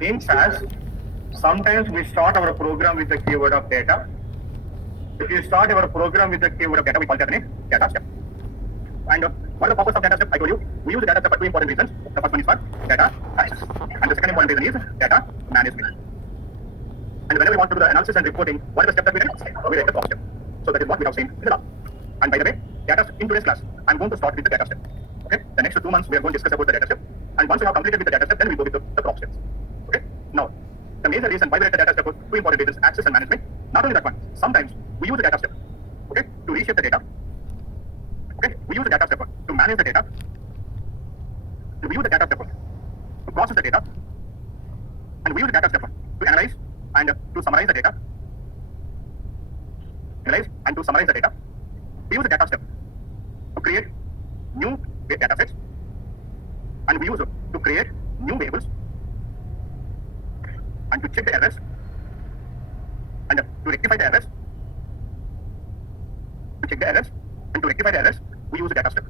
In SAS, sometimes we start our program with the keyword of data. If you start our program with the keyword of data, we call that a data step. And what is the purpose of data step? I told you, we use data step for two important reasons. The first one is for data science. And the second important reason is data management. And whenever we want to do the analysis and reporting, what is the step that we take? We take the top step. So that is what we have seen in the lab. And by the way, in today's class, I'm going to start with the data step. Okay? The next 2 months, we are going to discuss about the data step. And once we have completed with the data step, then we go with the prop steps. Okay? Now, the major reason why we write the data step for two important reasons, access and management. Not only that one, sometimes we use the data step, okay, to reshape the data. Okay? We use the data step to manage the data. We use the data step to process the data. And we use the data step to analyze and to summarize the data. Analyze and to summarize the data. We use the data step to create new data sets. And we use it to create new variables and to check the errors and to rectify the errors. To check the errors and to rectify the errors, we use the data step.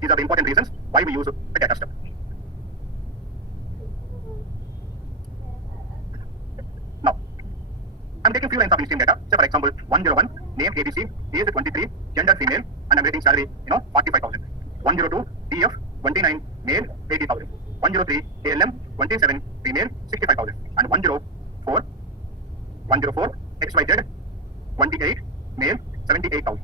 These are the important reasons why we use the data step. Now, I'm taking few lines of in-stream data. Say for example, 101, name ABC, age 23, gender female, and I'm rating salary, 45,000. 102, DF 29, male 80,000. 103, ALM 27, female 65,000. And 104, XYZ 28, male 78,000.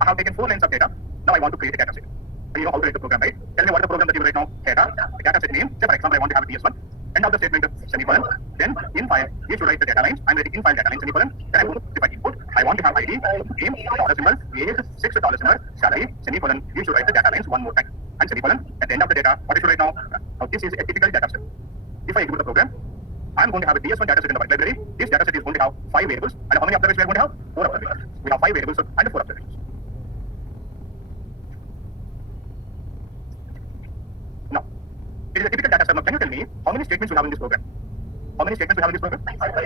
I have taken 4 lines of data. Now I want to create a data set. And you know how to write the program, right? Tell me what is the program that you write now. Data set name. Say for example, I want to have a DS1. End of the statement, semicolon. Then in file, you should write the data lines. I'm writing in file data line, semicolon. Then I go to specify input. I want to have ID, name, dollar symbol, age, 6 dollar symbol, salary, semicolon. You should write the data lines one more time. And semicolon. At the end of the data, what you should write now? Now this is a typical data set. If I execute the program, I'm going to have a DS1 data set in the library. This data set is going to have 5 variables. And how many observations we are going to have? 4 observations. We have 5 variables and 4 observations. Now, it is a typical data set. Now, can you tell me how many statements we have in this program? How many statements we have in this program?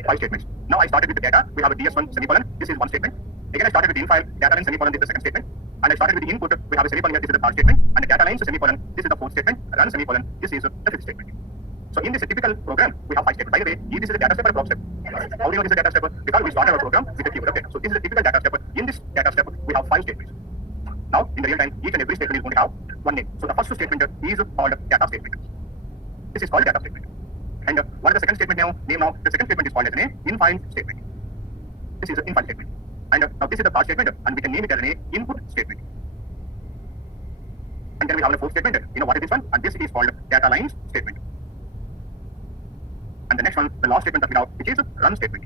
5 statements. Now I started with the data. We have a DS1 semicolon. This is one statement. Again, I started with the in-file data line semicolon. This is the second statement. And I started with the input. We have a semicolon here. This is the third statement. And the data line semicolon. This is the fourth statement. Run semicolon. This is the fifth statement. So in this typical program, we have 5 statements. By the way, this is a data step or a prop step. How do you know this is a data step? Because we started our program with the keyword of data. So this is a typical data step. In this data step, we have 5 statements. Now, in the real time, each and every statement is going to have one name. So the first statement is called data statement. This is called data statement. And what is the second statement now? Name now. The second statement is called as an in-file statement. This is an in-file statement. And now this is the third statement, and we can name it as an input statement. And then we have the fourth statement. You know what is this one? And this is called data lines statement. And the next one, the last statement that we have, which is run statement.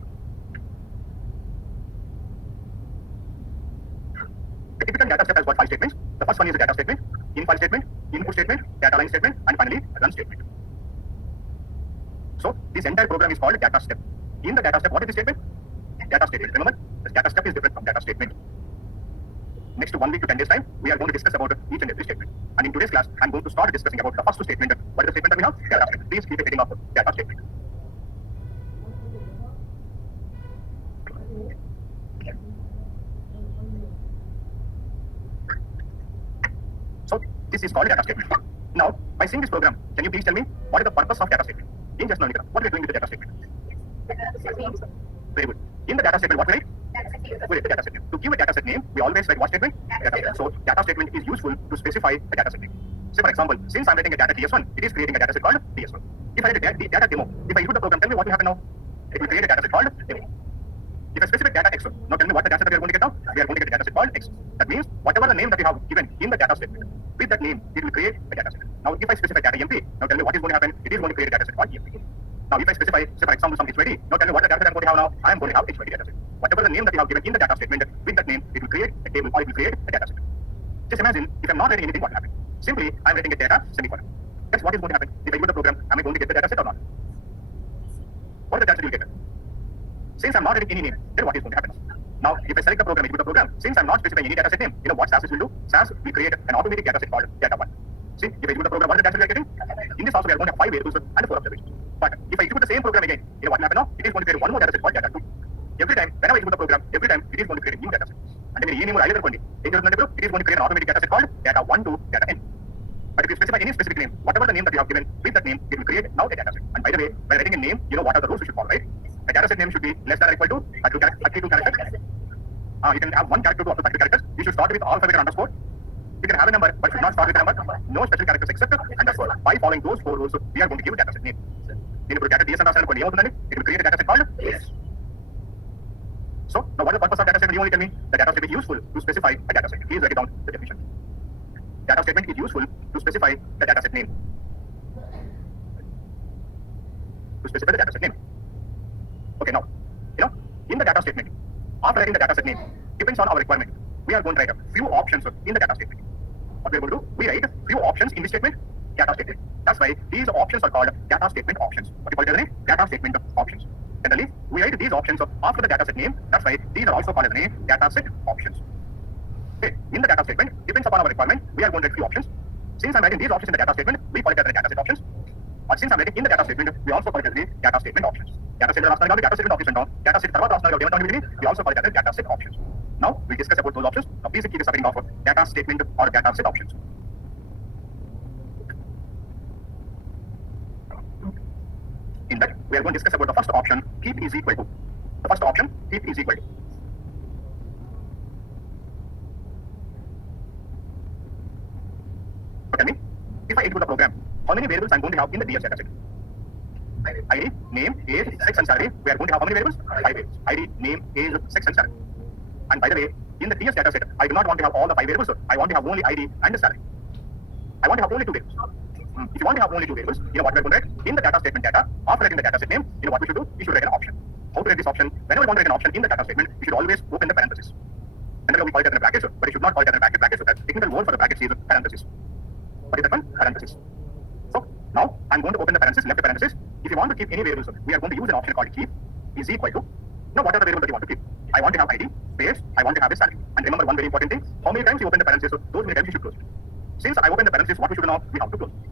The typical data step has got 5 statements. The first one is a data statement, in-file statement, input statement, data line statement, and finally run statement. So this entire program is called data step. In the data step, what is the statement? Data statement. Remember, the data step is different from data statement. Next 1 week to 10 days time, we are going to discuss about each and every statement. And in today's class, I'm going to start discussing about the first statement. What is the statement that we have? Data statement. Please keep the heading of data statement. So this is called data statement. Now, by seeing this program, can you please tell me what is the purpose of data statement? In just now, what are we doing with the data statement? Very good. In the data statement, what we write? We write the data set name. To give a data set name, we always write what statement? Data set. So data statement is useful to specify the data set name. Say for example, since I'm writing a data DS1, it is creating a data set called DS1. If I write a data demo, if I input the program, tell me what will happen now? It will create a data set called demo. If I specify data X, now tell me what the data set that we are going to get now? We are going to get a data set called X. That means whatever the name that we have given in the data statement, with that name, it will create a data set. Now if I specify data MP, now tell me what is going to happen? It is going to create a data set called MP. Now if I specify, say for example, some H20, now tell me what the data set I'm going to have now? I am going to have H20 data set. Whatever the name that you have given in the data statement, with that name, it will create a table or it will create a data set. Just imagine, if I'm not writing anything, what will happen? Simply, I'm writing a data semicolon. That's what is going to happen. If I use the program, am I going to get the data set or not? What is the data set you will get? Since I'm not writing any name, then what is going to happen? Now, if I select the program, execute the program, since I'm not specifying any data set name, you know what SAS will do? SAS will create an automatic data set called data1. See, if I execute the program, what is the data set we are getting? In this also, we are going to have 5 variables and 4 observations. But if I execute the same program again, you know what will happen now? It is going to create one more data set called data2. every time, whenever I execute the program, every time it is going to create a new data set. And then name either it is going to create an automatic data set called data1 to data n. But if you specify any specific name, whatever the name that you have given, with that name, it will create now a data set. And by the way, when writing a name, you know what are the rules you should follow, right? A data set name should be less than or equal to 32 characters. You can have one character to up to 32 characters. You should start with alphabet and underscore. You can have a number, but should not start with a number. No special characters except underscore. By following those 4 rules, we are going to give a data set name. Then you data DS and it will create a data set called DS. So, now what is the purpose of data set? When you only tell me the data set is useful to specify a data set. Please write it down the definition. Data statement is useful to specify the data set name. To specify the data set name. Okay, now, in the data statement, after writing the data set name, depends on our requirement. We are going to write a few options in the data statement. What we are going to do, we write few options in the statement, data statement. That's why these options are called data statement options. What you call it as a name? Data statement options. Generally, we write these options after the data set name. That's why these are also called as a name, data set options. Okay, in the data statement, depends upon our requirement, we are going to write few options. Since I'm writing these options in the data statement, we call it as the data set options. But since I'm writing in the data statement, we also call it as the data statement options. Data set data statement options and data set we also call it as the data set options. Now we discuss about those options. Now please keep the spelling of data statement or data set options. In that, we are going to discuss about the first option, keep is equal to. The first option, keep is equal to. Tell me, if I execute the program, how many variables I'm going to have in the DS data set? ID, name, age, sex and salary. We are going to have how many variables? 5 variables. ID, name, age, sex and salary. And by the way, in the DS data set, I do not want to have all the 5 variables. I want to have only ID and the salary. I want to have only 2 variables. If you want to have only 2 variables, you know what we are going to write? In the data statement data, after writing the data set name, you know what we should do? We should write an option. How to write this option? Whenever you want to write an option in the data statement, you should always open the parenthesis. And then we call it as a bracket, but you should not call it as a bracket. So that technical word for the bracket is parenthesis. What is that one? Parenthesis. So now I'm going to open the parenthesis, left parenthesis. If you want to keep any variables, we are going to use an option called keep is equal to. Now what are the variables that you want to keep? I want to have ID, space, I want to have a salary. And remember one very important thing, how many times you open the parenthesis, those many times you should close it. Since I open the parenthesis, what we should do now? We have to close it.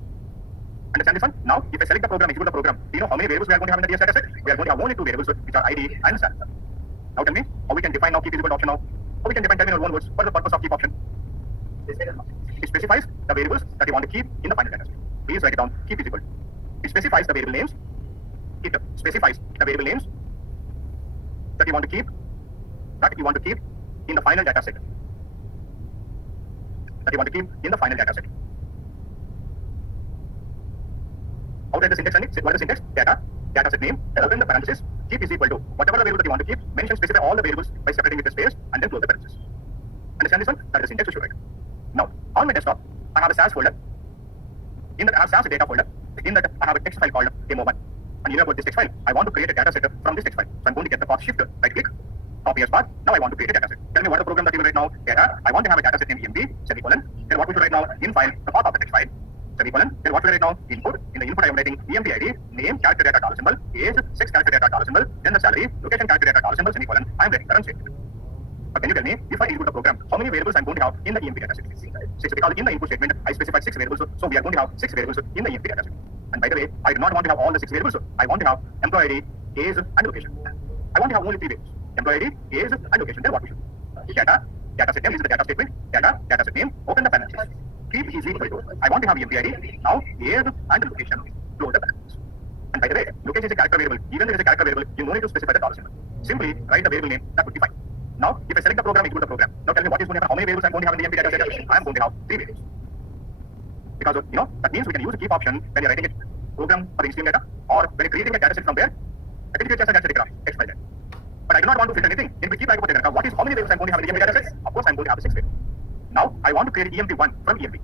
Understand this one? Now, if I select the program, execute the program, do you know how many variables we are going to have in the DS data set? We are going to have only 2 variables, which are ID and salary. Now tell me, how we can define now keep is equal to option now? How we can define, tell me in our own words, what is the purpose of keep option? It specifies the variables that you want to keep in the final data set. Please write it down, keep is equal to. It specifies the variable names. It specifies the variable names that you want to keep in the final data set. That you want to keep in the final data set. How to write the syntax? What is the syntax? Data set name, open the parenthesis, keep is equal to whatever the variable that you want to keep, mention, specify all the variables by separating with a space and then close the parenthesis. Understand this one? That is the syntax you should write. Now, on my desktop, I have a SAS folder. In that I have SAS data folder. In that I have a text file called demo1. And you know about this text file. I want to create a data set from this text file. So I'm going to get the path shift, right click, copy as path. Now I want to create a data set. Tell me what is the program that you will write now? Data. I want to have a data set named emp, semicolon. Then what we should write now? In file, the path of the text file. Semicolon. Then what we write now? Input. In the input I am writing emp ID, name, character data dollar symbol, age, sex character data dollar symbol, then the salary, location character data dollar symbol, semicolon. I am writing current statement. But can you tell me, if I execute the program, how many variables I'm going to have in the emp data set? 6, because in the input statement, I specified 6 variables, so we are going to have 6 variables in the emp data set. And by the way, I do not want to have all the 6 variables, I want to have employee ID, age, and location. I want to have only 3 variables, employee ID, age, and location. Then what we should do? Data set name is the data statement, data set name, open the parenthesis. Keep is equal to, I want to have emp ID, now age, and location, close the parenthesis. And by the way, location is a character variable. Even if it is a character variable, you no need to specify the dollar symbol. Simply write the variable name, that would be fine. Now, if I select the program, execute the program. Now tell me what is going to happen, how many variables I'm going to have in the emp data set? I'm going to have 3 variables. Because, that means we can use a keep option when you're writing a program for the data, or when you're creating a data set from there, I can create a data set X by Z. But I do not want to filter anything. In keep like what is how many variables I'm going to have in the emp data set? Of course, I'm going to have 6 variables. Now, I want to create emp1 from emp.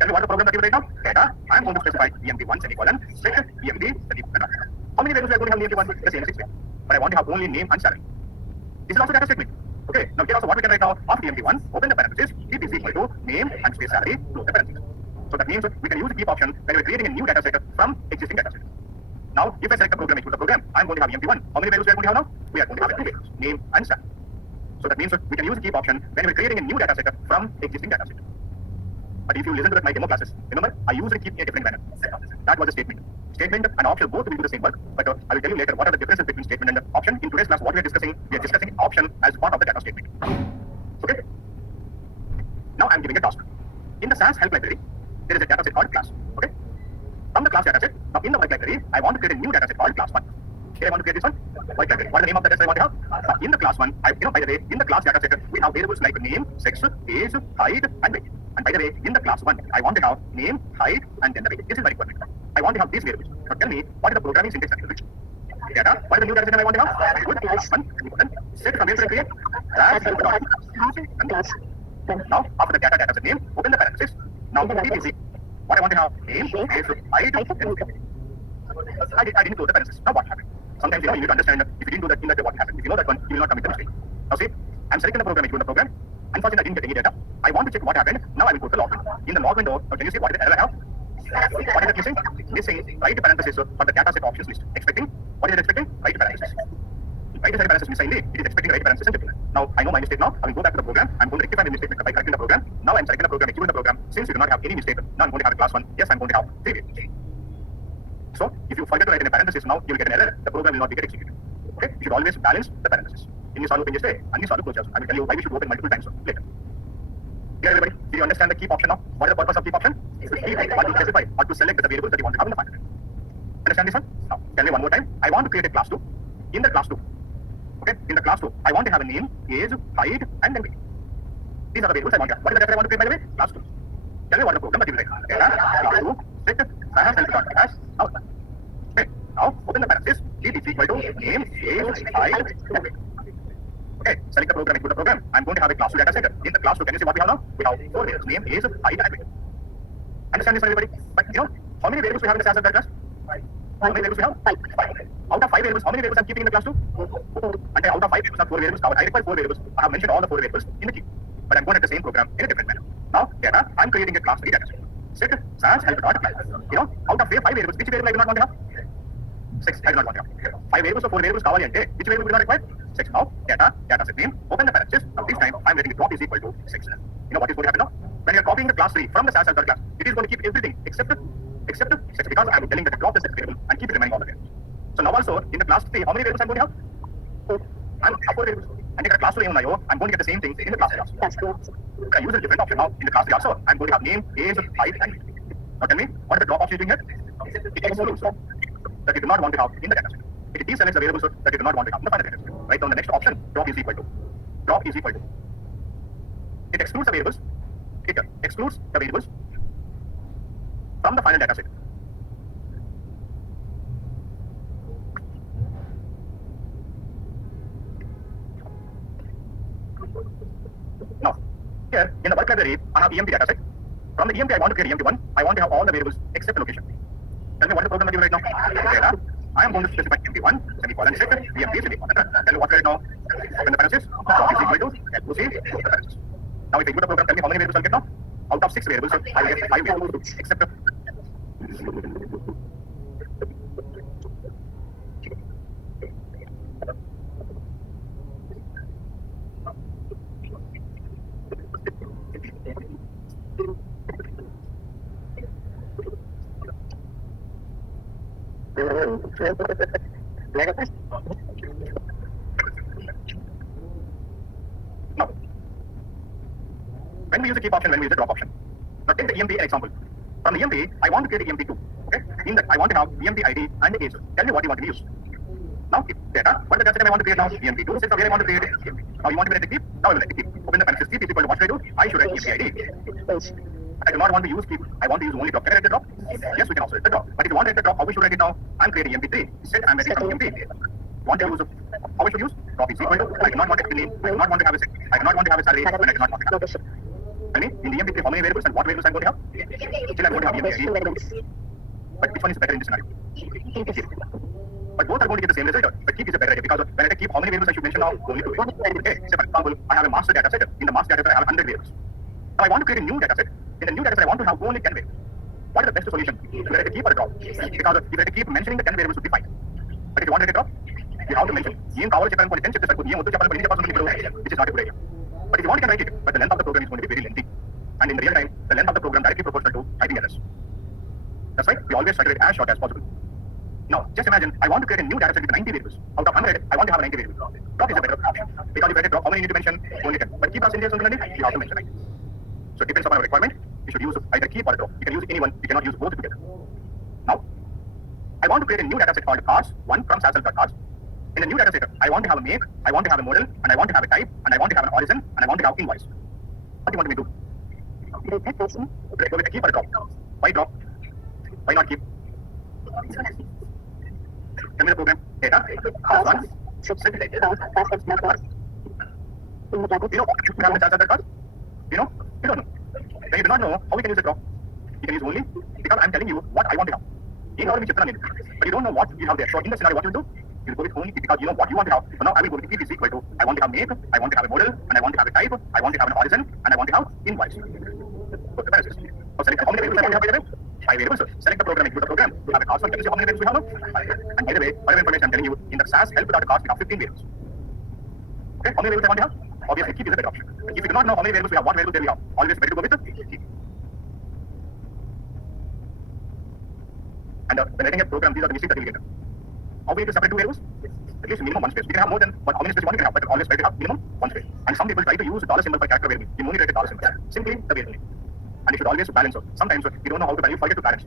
Tell me what the program that you will write now? Data, I'm going to specify emp1 semicolon, set emp, how many variables are going to have in emp1? The same 6 variables. But I want to have only name and salary. This is also data statement. Okay, now here also what we can write now, after emp1, open the parenthesis, keep is equal to name and space salary, close the parenthesis. So that means we can use the keep option when we're creating a new data set from existing data set. Now, if I select the program, execute the program, I'm going to have emp1. How many variables we are going to have now? We are going to have 2 variables, name and salary. So that means we can use the keep option when we're creating a new data set from existing data set. But if you listen to my demo classes, remember, I usually keep a different manner. That was a statement. Statement and option both will do the same work, but I will tell you later what are the differences between statement and option. In today's class, what we are discussing option as part of the data statement. Okay? Now I'm giving a task. In the SAS help library, there is a data set called class. Okay? From the class data set, now in the work library, I want to create a new data set called class 1. Here I want to create this one, work library. What is the name of the data set I want to have? Now in the class 1, by the way, in the class data set, we have variables like name, sex, age, height, and weight. And by the way, in the class 1, I want to have name, height, and then the weight. This is my requirement. I want to have these variables. Now tell me, what is the programming syntax that you will data? What is the new data set I want to have? Very good. Class 1, set from where to create? Class. Now, after the data set name, open the parenthesis. Now, easy. What I want to have, name, age, height, and weight. I didn't close the parenthesis. Now what happened? Sometimes you need to understand if you didn't do that in that way, what happened. If you know that one, you will not commit the mistake. Now see, I'm selecting the program, I the program. Unfortunately, I didn't get any data. I want to check what happened. Now I will go to the log window. In the log window, now can you see what is the error I have? What is it missing? Missing right parenthesis for the data set options list. Expecting, what is it expecting? Right parenthesis. Right parenthesis missing. It is expecting right parenthesis. Now I know my mistake now. I will go back to the program. I'm going to rectify the mistake by correcting the program. Now I'm selecting the program, executing the program. Since you do not have any mistake, now I'm going to have a class 1. Yes, I'm going to have 3 variables. So, if you forget to write in a parenthesis now, you will get an error. The program will not be executed. Okay? You should always balance the parenthesis. In your solve open yesterday, and you solve close. I will tell you why we should open multiple times later. Here, everybody, do you understand the keep option now? What is the purpose of keep option? It's to keep or to specify or to select the variables that you want to have in the file. Understand this one? Now, tell me one more time. I want to create a class 2. In the class 2, okay? In the class 2, I want to have a name, age, height, and then weight. These are the variables I want to have. What is the data I want to create, by the way? Class 2. Tell me what is the program that you will write. Class 2, set, SAS output. Okay, now open the parenthesis. It is equal to name, age, height, and weight. Okay, select the program, execute the program. I'm going to have a class 2 data set. In the class 2, can you see what we have now? We have 4 variables: name, age, height, and weight. Understand this, everybody? But you know, how many variables we have in the SAS class? How many variables we have? 5. Out of 5 variables, how many variables I'm keeping in the class 2? And out of 5 variables, not 4 variables. I require 4 variables. I have mentioned all the 4 variables in the key. But I'm going to the same program in a different manner. Now, data, I'm creating a class 3 data set. Set SAS help dot apply. You know, out of 5 variables, which variable I do not want to have? 6, I do not want to have. 5 variables or 4 variables, which variable we do not require? 6. Now, data set name, open the parenthesis. Now, this time, I'm writing drop is equal to 6. You know what is going to happen now? When you're copying the class 3 from the SAS help class, it is going to keep everything except 6 because I'm telling that the drop is 6 variable and keep it remaining all the variables. So now also, in the class 3, how many variables I'm going to have? 4. And 4 variables. And in the class 2 I'm going to get the same thing in the class 3 also. That's correct. I use a different option now. In the class 3 also, I'm going to have name, age, height, and weight. Now tell me, what is the drop option doing here? It excludes that you do not want to have in the data set. It deselects the variables that you do not want to have in the final data set. Write down the next option, drop is equal to. Drop is equal to. It excludes the variables. It excludes the variables from the final data set. Now, here in the work library, I have EMP data set. From the EMP, I want to create EMP1. I want to have all the variables except the location. Tell me what is the program that you write now? Data. I am going to specify EMP1, semicolon, set, EMP, semicolon. Tell me what to write now? Open the parenthesis. Drop is equal to LOC, close the parenthesis. Now, if I execute the program, tell me how many variables I'll get now? Out of 6 variables, I will get 5 variables except now, when we use the keep option, when we use the drop option. Now take the EMP example. From the EMP, I want to create the EMP2. Okay? In that, I want to have EMP ID and age. Tell me what you want to use. Now, data, what is the data set I want to create now? EMP2. Since where I want to create EMP. Now, you want to write the keep? Now, I will write the keep. Open the parenthesis. Keep is equal to what should I do? I should write EMP ID. I do not want to use keep. I want to use only drop. Can I write the drop? Yes, we can also write the drop. But if you want to write the drop, how we should write it now? I'm creating EMP3. Set, I'm writing from EMP. Want to use how we should use? Drop is equal to. I do not want to have a name. I do not want to have a set. I do not want to have a salary. And I do not want to have a tell me, in the EMP3, how many variables and what variables I'm going to have? Still, I'm going to have EMP ID. But which one is better in this scenario? But both are going to get the same result. But keep is a better idea because when I keep, how many variables I should mention now? Only 2 variables. Okay, say for example, I have a master data set. In the master data set, I have 100 variables. Now I want to create a new data set. In the new data set, I want to have only 10 variables. What is the best solution? You write a keep or a drop? Because if you write a keep, mentioning the 10 variables would be fine. But if you want to write a drop, you have to mention. Which is not a good idea. But if you want, you can write it. But the length of the program is going to be very lengthy. And in the real time, the length of the program directly proportional to typing errors. That's right, we always try to get it as short as possible. Now, just imagine, I want to create a new data set with 90 variables. Out of 100, I want to have a 90 variable drop. Drop is a better option. Because if I get drop, how many you need to mention? Only 10. But keep us in there something like that, you have to mention 90. So it depends upon our requirement. You should use either keep or drop. You can use anyone, you cannot use both together. Now, I want to create a new data set called cars1 from cars. In the new data set, I want to have a make, I want to have a model, and I want to have a type, and I want to have an origin, and I want to have invoice. What do you want me to do? Go with a keep or a drop? Why drop? Why not keep? Tell me the program. Data, cars1, set. You know, you have the charge of that cars? You know? You don't know. When you do not know how we can use the drop, you can use only because I'm telling you what I want to have. But you don't know what you have there. So in the scenario, what you do? You go with only because you know what you want to have. So now I will go with keep is equal to I want to have make, I want to have a model, and I want to have a type, I want to have an origin, and I want to have invoice. So the parameters. So select how many variables I want to have by the way? 5 variables. Select the program, include the program. You have a cars one. Can you see how many variables we have now? And by the way, whatever information I'm telling you, in the SAS help without the cars, we have 15 variables. Okay, how many variables I want to have? Obviously, keep is a better option. If you do not know how many variables we have, what variables there we have, always better to go with the keep. And when writing a program, these are the mistakes that you will get. How we need to separate two variables? At least minimum one space. We can have more than how many spaces you want, you can have, but always try to have minimum one space. And some people try to use dollar symbol for character variable. You only write a dollar symbol. Simply the variable name. And you should always balance out. Sometimes you don't know how to value, forget to balance.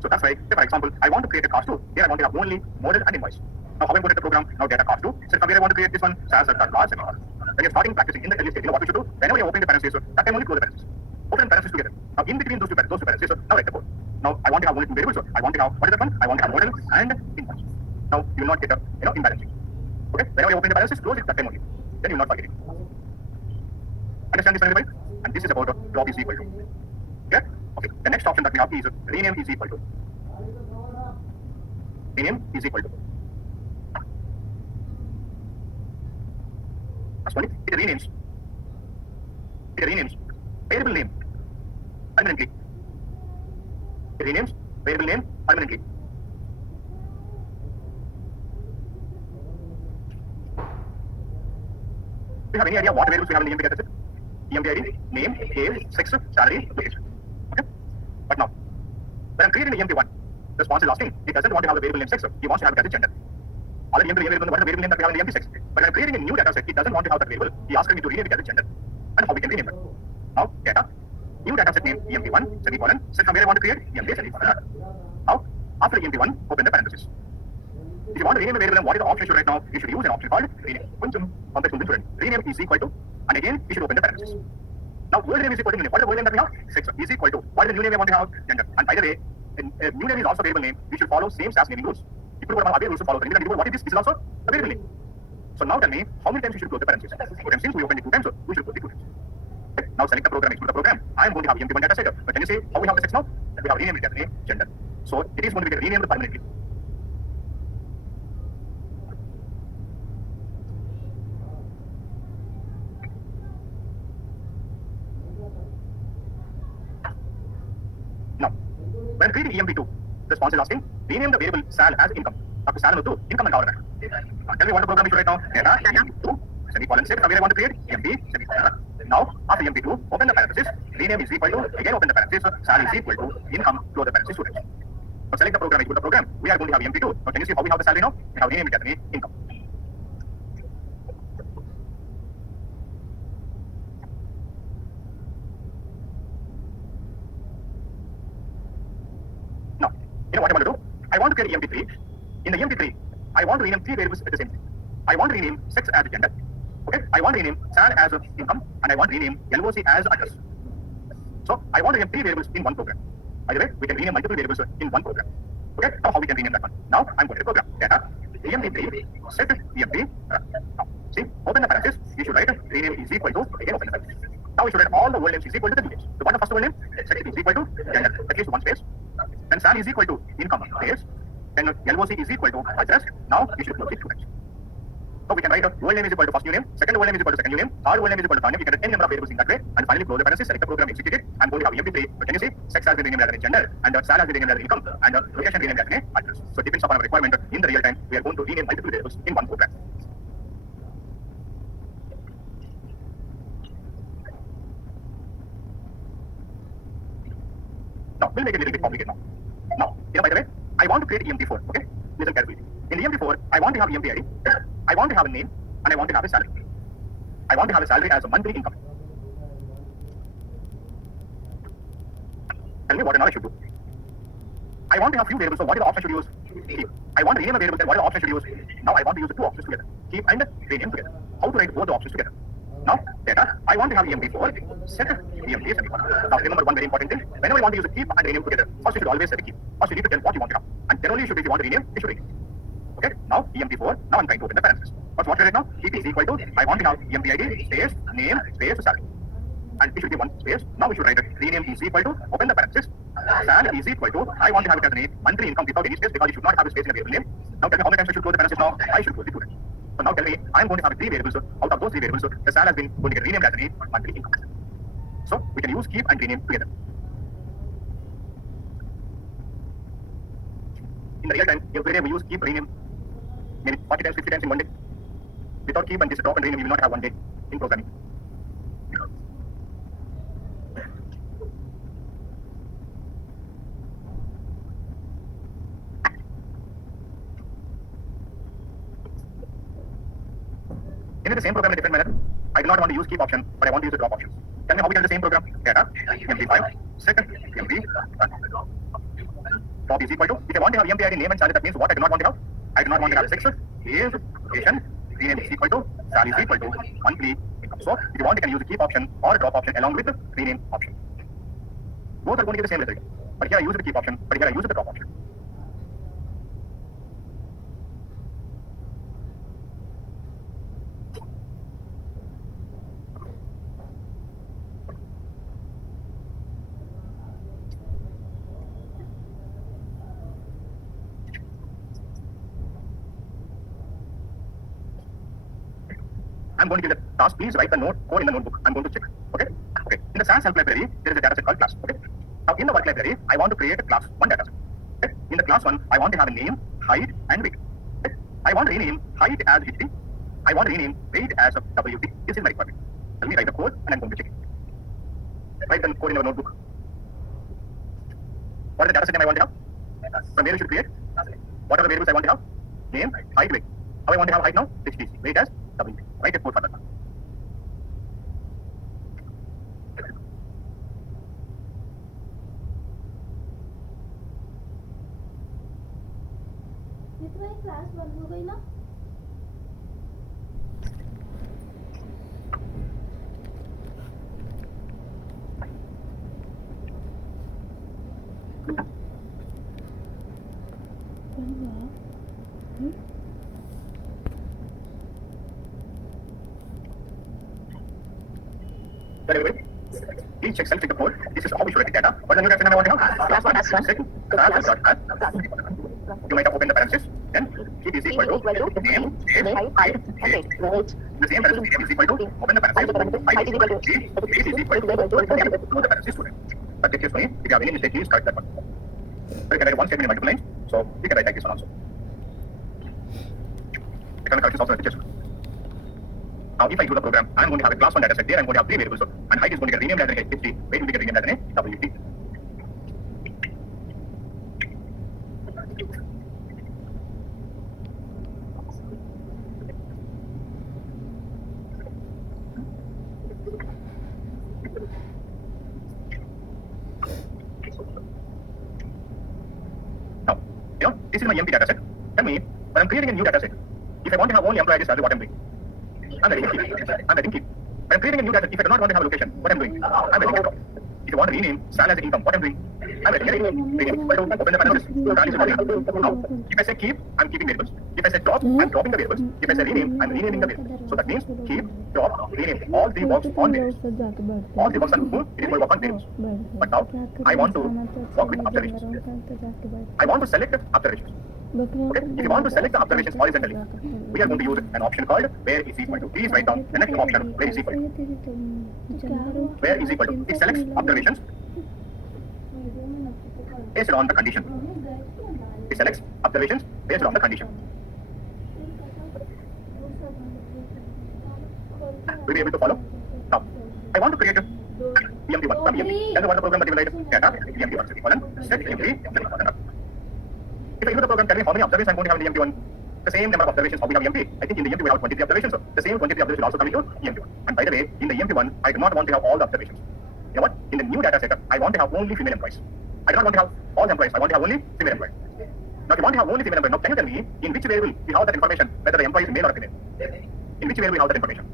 So that's why, say for example, I want to create a cars2. Here I want to have only model and invoice. Now how I'm going to the program, now data cars2. So from here I want to create this one, SAS cars and cars. When you're starting practicing in the early stage, you know what you should do? Whenever you're opening the parentheses, that time only close the parentheses. Open the parentheses together. Now in between those two parentheses, now write the code. Now I want to have only two variables. So I want to have, what is that one? I want to have model and invoice. Now you will not get a, imbalancing. Okay? Whenever you open the parentheses, close it that time only. Then you will not forget it. Understand this everybody? And this is about drop is equal to. Okay? Okay. The next option that we have is rename is equal to. Rename is equal to. That's funny. It renames. Variable name permanently. It renames variable name permanently. Do you have any idea what variables we have in the EMP dataset? EMP ID, name, age, sex, salary, location. Okay? But now, when I'm creating the EMP1, the sponsor is asking, he doesn't want to have the variable name sex, he wants to have gadget gender. Already EMP variable, what is the variable name that we have in the EMP sex? But when I'm creating a new data set, he doesn't want to have that variable. He asks me to rename the gadget gender. And how we can rename it? Now, data, new data set name EMP1, semicolon, set from where I want to create EMP semicolon. Now, after EMP1, open the parenthesis. If you want to rename a variable, what is the option you should write now? You should use an option called rename. Rename is equal to, and again, you should open the parenthesis. Now, word name is equal to new name. What is the word name that we have? Sex is equal to. What is the new name we want to have? Gender. And by the way, new name is also variable name. We should follow same SAS naming rules. If you put other rules to follow, what is this? This is also a variable name. So now tell me, how many times you should close the parenthesis? Okay, since we opened it 2 times, so we should close it 2 times. Okay. Now select the program, exclude the program. I am going to have EMP1 data set. But can you say how we have the sex now? That we have renamed it name, gender. So it is going to be renamed permanently. Now, when creating EMP2, the sponsor is asking, rename the variable sal as income. After sal to income and cover. Tell me what the program we should write now. Data, EMP2, semicolon, set from where I want to create EMP, semicolon. Now, after EMP2, open the parenthesis, rename is equal to, again open the parenthesis, sal is equal to income, close the parenthesis, students. Now select the program, equal the program. We are going to have EMP2. Now can you see how we have the salary now? We have renamed it as income. Now, you know what I want to do? I want to create EMP3. In the EMP3, I want to rename 3 variables at the same time. I want to rename sex as gender. Okay? I want to rename sal as income, and I want to rename LOC as address. So I want to rename 3 variables in one program. By the way, we can rename multiple variables in one program. Okay? Now how we can rename that one? Now I'm going to the program. Data, EMP3, set EMP. Now, see, open the parenthesis. You should write rename is equal to, again open the parenthesis. Now we should write all the word names is equal to the new names. So what the first word name? Sex is equal to gender, at least one space. Then sal is equal to income, space. Then LOC is equal to address. Now you should close it 2 times. So we can write word name is equal to first new name, second word name is equal to second new name, third word name is equal to third name. You can get n number of variables in that way, and finally close the parenthesis, select the program, execute it. I'm going to have EMP3. So can you see, sex has been renamed as gender, and sal has been renamed as income, and location renamed as address. So it depends upon our requirement. In the real time, we are going to rename multiple variables in one program. will make it a little bit complicated now. Now, by the way, I want to create EMP4. Okay, listen carefully. In EMP4, I want to have EMP ID, I want to have a name, and I want to have a salary. I want to have a salary as a monthly income. Tell me what and all I should do. I want to have few variables, so what is the option should use? Keep. I want to rename a variable, then what is the option should use? Now I want to use the two options together. Keep and rename together. How to write both the options together? Now, data, I want to have EMP4, set EMP semicolon. Now remember one very important thing. Whenever you want to use a keep and rename together, first you should always set a keep. First you need to tell what you want to have. And generally if you want to rename, you should rename. Okay, now EMP4, now I'm trying to open the parentheses. First what should I write now? Keep is equal to, I want to have EMP ID, space, name, space, salary. And we should give one space. Now we should write rename is equal to, open the parenthesis, sal is equal to, I want to have it as a monthly income without any space because you should not have a space in a variable name. Now tell me how many times I should close the parenthesis now? I should close it 2 times. So now tell me, I am going to have 3 variables. Out of those 3 variables, the sal has been going to get renamed as a monthly income. So we can use keep and rename together. In the real time, every day we use keep, rename, maybe 40 times, 50 times in one day. Without keep and this drop and rename, you will not have one day in programming. In the same program in a different manner, I do not want to use keep option, but I want to use the drop option. Tell me how we can do the same program. Data, MP5, set, MP, drop is equal to, if I want to have EMP ID name and salary, that means what I do not want to have? I do not want to have a sex, age, location, rename is equal to, salary is equal to, monthly income. So, if you want, you can use the keep option or drop option along with the rename option. Both are going to give the same result. But here I use the keep option, but here I use the drop option. I'm going to give the task. Please write the code in the notebook. I'm going to check. Okay. Okay. In the SAS help library, there is a dataset called class. Okay. Now in the work library, I want to create a class 1 dataset. Okay. In the class 1, I want to have a name, height, and weight. Okay. I want to rename height as HT. I want to rename weight as a WT. This is my requirement. Tell me write the code, and I'm going to check it. Write the code in your notebook. What is the dataset name I want to have? From where you should create? What are the variables I want to have? Name, height, weight. How I want to have height now? HT. Weight as WT. Write a code for that one. Class बंद हो गई ना Everybody, please check self-check the code. This is how we should write the data. What is the new data I want to have? Class 1. Second, class dot add. You might have opened the parenthesis. Then keep is equal to name, age, height, and weight. The same parenthesis name is equal to open the parenthesis. Height is equal to age is equal to close the parenthesis student. But if you have any mistake, please correct that one. So you can write one statement in multiple lines. So you can write like this one also. You can correct this also in the picture. Now, if I do the program, I'm going to have a class 1 dataset there. I'm going to have 3 variables. And height is going to get renamed as an HT. Weight will get renamed as an WT. Now, this is my empty dataset. Tell me, when I'm creating a new dataset, if I want to have only employee salary, what I'm doing? I'm writing keep. I'm writing keep. When I'm creating a new data, if I do not want to have a location, what I'm doing? I'm writing a drop. If you want to rename sal as income, what I'm doing? I'm writing rename. Open the parenthesis. Now, if I say keep, I'm keeping variables. If I say drop, I'm dropping the variables. If I say rename, I'm renaming the variables. So that means keep, drop, rename. All 3 works on variables. All 3 works on who? It is going to work on variables. But now, I want to work with observations. I want to select observations. Okay. If you want to select the observations horizontally, we are going to use an option called where is equal to. Please write down the next option, where is equal to. Where is equal to. It selects observations based on the condition. It selects observations based on the condition. Will you be able to follow? Now, I want to create a EMP1 from EMP. Then what the program that you will write? Data EMP1 semicolon set EMP semicolon. If I use the program, tell me how many observations I'm going to have in EMP1. The same number of observations how we have EMP. I think in the EMP we have 23 observations. So the same 23 observations will also come into EMP1. And by the way, in the EMP1, I do not want to have all the observations. You know what? In the new data set, I want to have only female employees. I do not want to have all the employees. I want to have only female employees. Now, if you want to have only female employees, now can you tell me in which variable we have that information whether the employee is male or female? In which variable we have that information?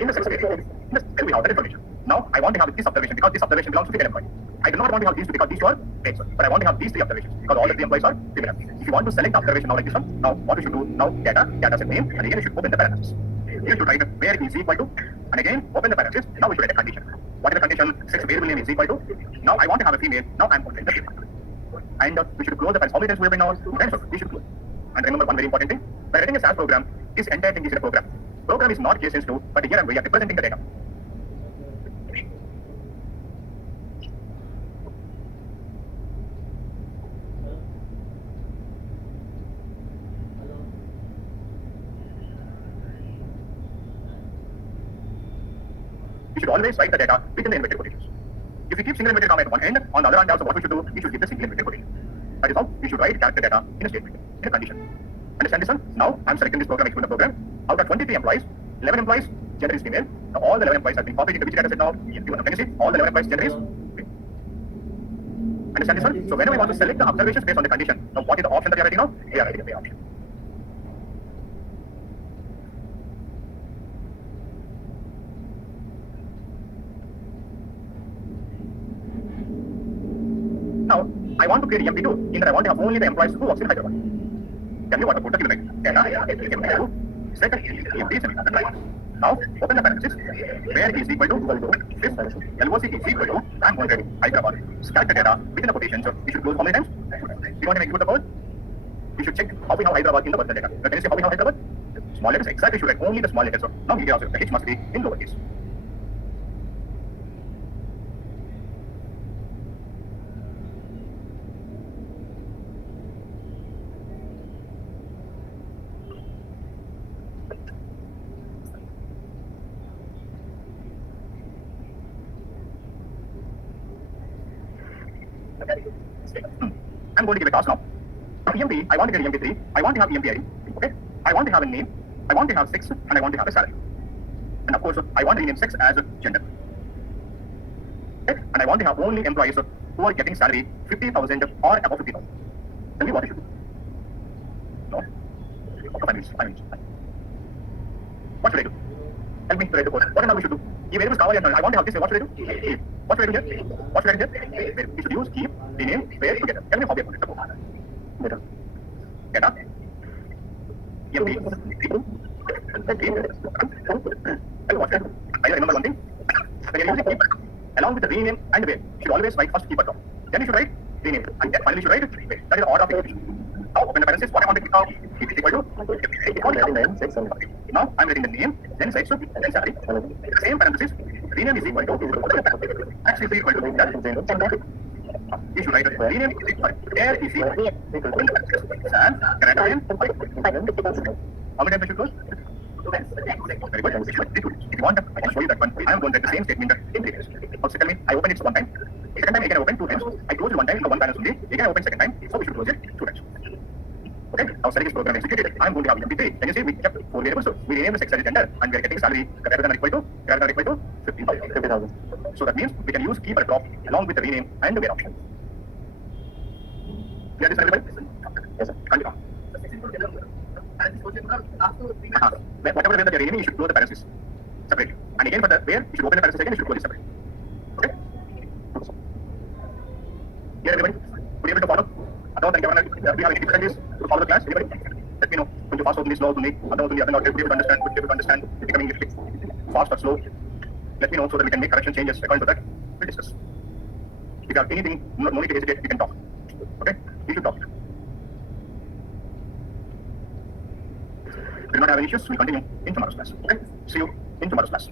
In the sex variable. In the sex we have that information. Now, I want to have this observation because this observation belongs to female employee. I do not want to have these two because these two are males. But I want to have these three observations because all the three employees are female. If you want to select the observation now like this one, now what you should do? Now data set name, and again you should open the parenthesis. You should write where is equal to, and again open the parenthesis. Now we should write a condition. What is the condition? Sex variable name is equal to. Now I want to have a female. Now I'm going to write the female. And we should close the parenthesis. How many times we have been now? 2 times. So we should close. And remember one very important thing. By writing a SAS program, this entire thing is a program. Program is not case sensitive, but here we are representing the data. You should always write the data within the inverted quotations. If you keep single inverted comma at one end, on the other hand also what we should do, we should give the single inverted quotation. That is how we should write character data in a statement, in a condition. Understand this one? Now I am selecting this program, execute the program. Out of 23 employees, 11 employees, gender is female. Now all the 11 employees have been copied into which data set now? EMP1. Can you see? All the 11 employees gender is female. Understand this one? So whenever we want to select the observations based on the condition, now what is the option that we are writing now? We are writing the pay option. Now, I want to create EMP2 in that I want to have only the employees who works in Hyderabad. Tell me what the code that you write. Data EMP2 set EMP semicolon. Now, open the parenthesis. Where is equal to if LOC is equal to I'm going to write Hyderabad. Start the data within the quotation. So we should close how many times? We want to execute the code. We should check how we have Hyderabad in the birth data. Can you see how we have Hyderabad? Small letters exactly should write only the small letters. So now here also the H must be in lowercase. I'm going to give a task now. EMP, I want to get EMP3, I want to have EMP ID, okay? I want to have a name, I want to have sex, and I want to have a salary. And of course, I want to rename sex as gender. Okay? And I want to have only employees who are getting salary 50,000 or above 50,000. Tell me what I should do. No? Okay, 5 minutes. What should I do? Tell me to write the code. What we should do? If variables cover and I want to have this, what should I do? What should I do here? What should I do here? We should use keep, rename, where together. Tell me how we have put it. Data. Data. EMP. Tell me what should I do? I remember one thing. When you're using keep, along with the rename and where, you should always write first keep at top. Then you should write rename. And then finally you should write where. That is the order of execution. Now open the parenthesis. What I want to keep now? Keep is equal to now I'm writing the name, then sex, then salary. The same parenthesis. Rename is equal to X is equal to that. You should write rename is equal to air is equal to and character name. How many times I should close? Very good. If you want, I can show you that one. I am going to write the same statement in 3 times. Also tell me, I open it one time. Second time I can open 2 times. I close it one time in the one balance only. Again I open second time. So we should close it 2 times. Okay, now select this program executed. I'm going to have EMP3. Then you see we kept 4 variables. So we rename the sex as gender and we are getting salary greater than or equal to 50,000. So that means we can use keep at top along with the rename and the where option. Clear this everybody? Yes sir. Continue. Whatever way that you're renaming, you should close the parenthesis separately. And again for the where, you should open the parenthesis again, you should close it separately. Okay? Here everybody? Would you able to follow? Do you have any difficulties to follow the class? Anybody? Let me know. Could you fast open this slow to me? Would you able to understand? Would you able to understand? Becoming fast or slow? Let me know so that we can make correction changes according to that. We'll discuss. If you have anything, no need to hesitate, you can talk. Okay? You should talk. If you do not have any issues, we'll continue in tomorrow's class. Okay? See you in tomorrow's class.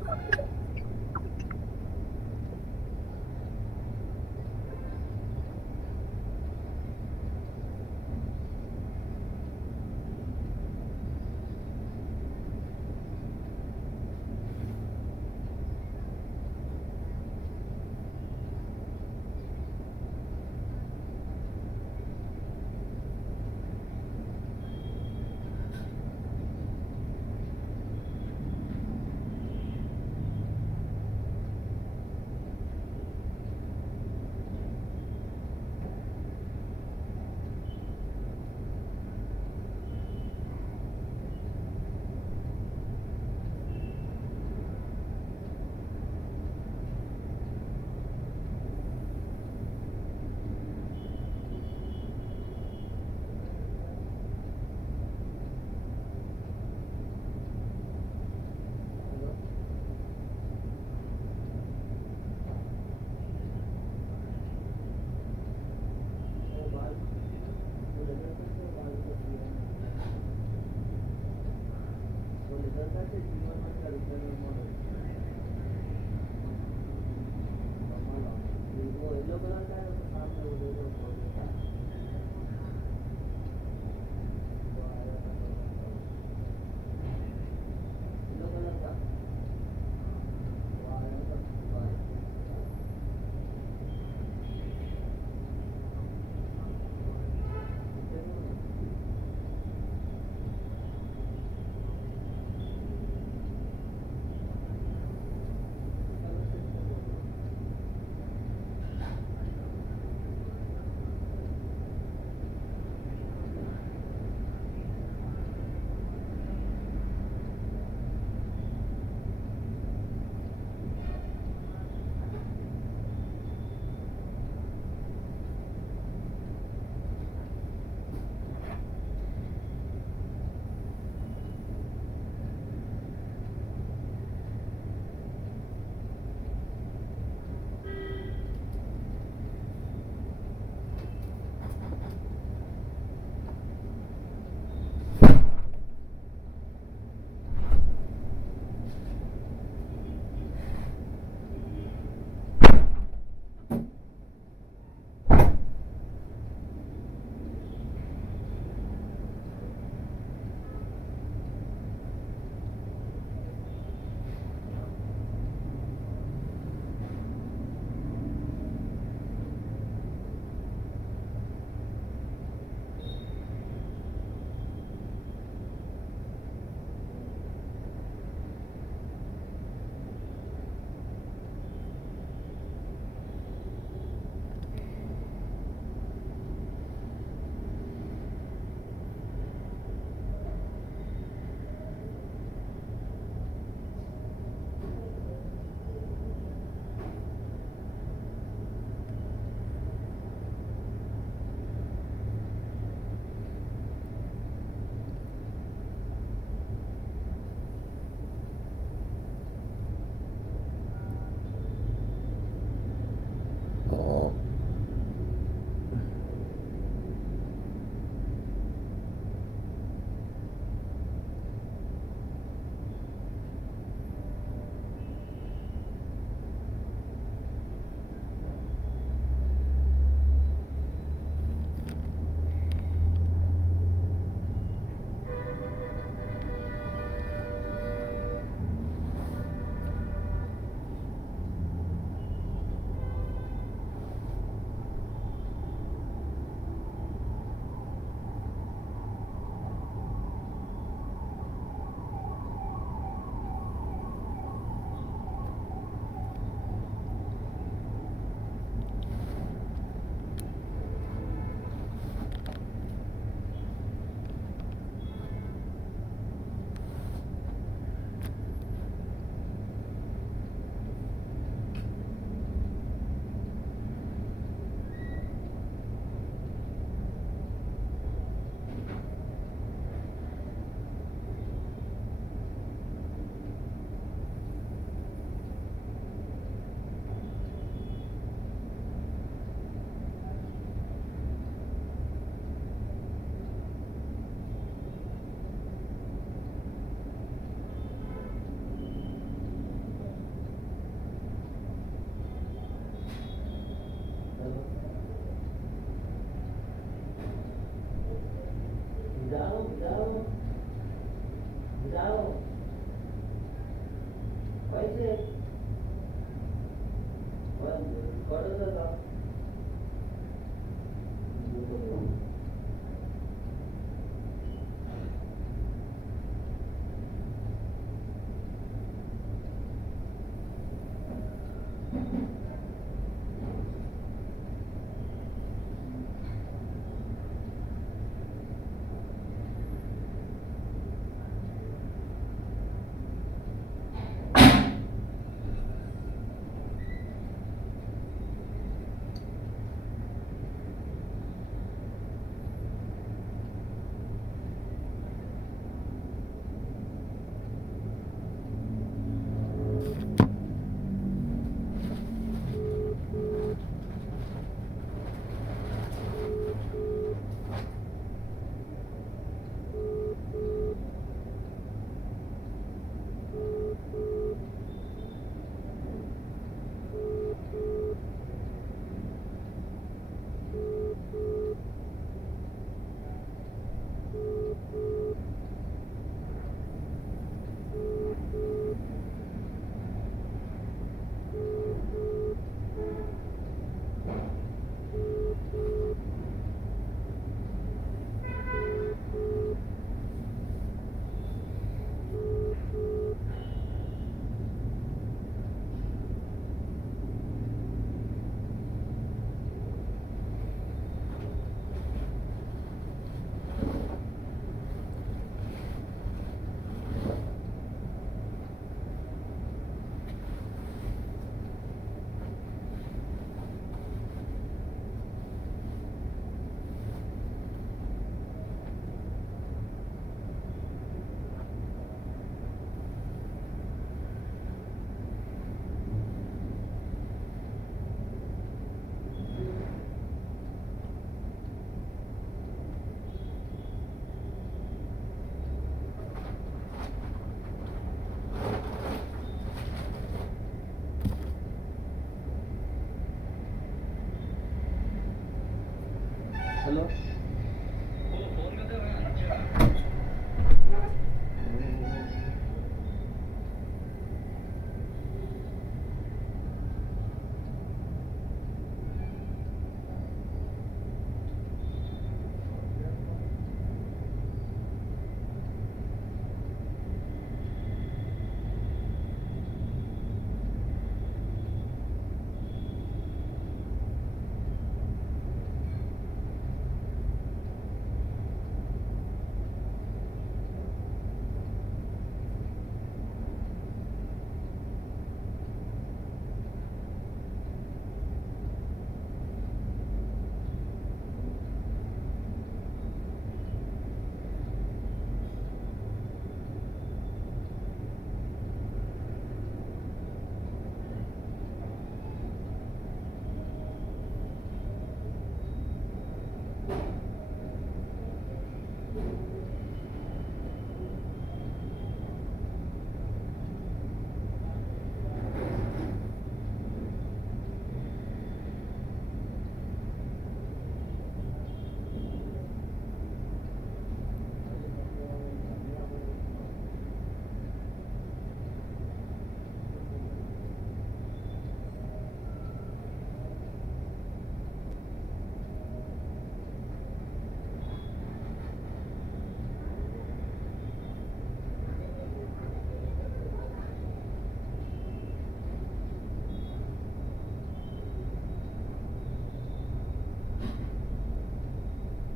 What is it?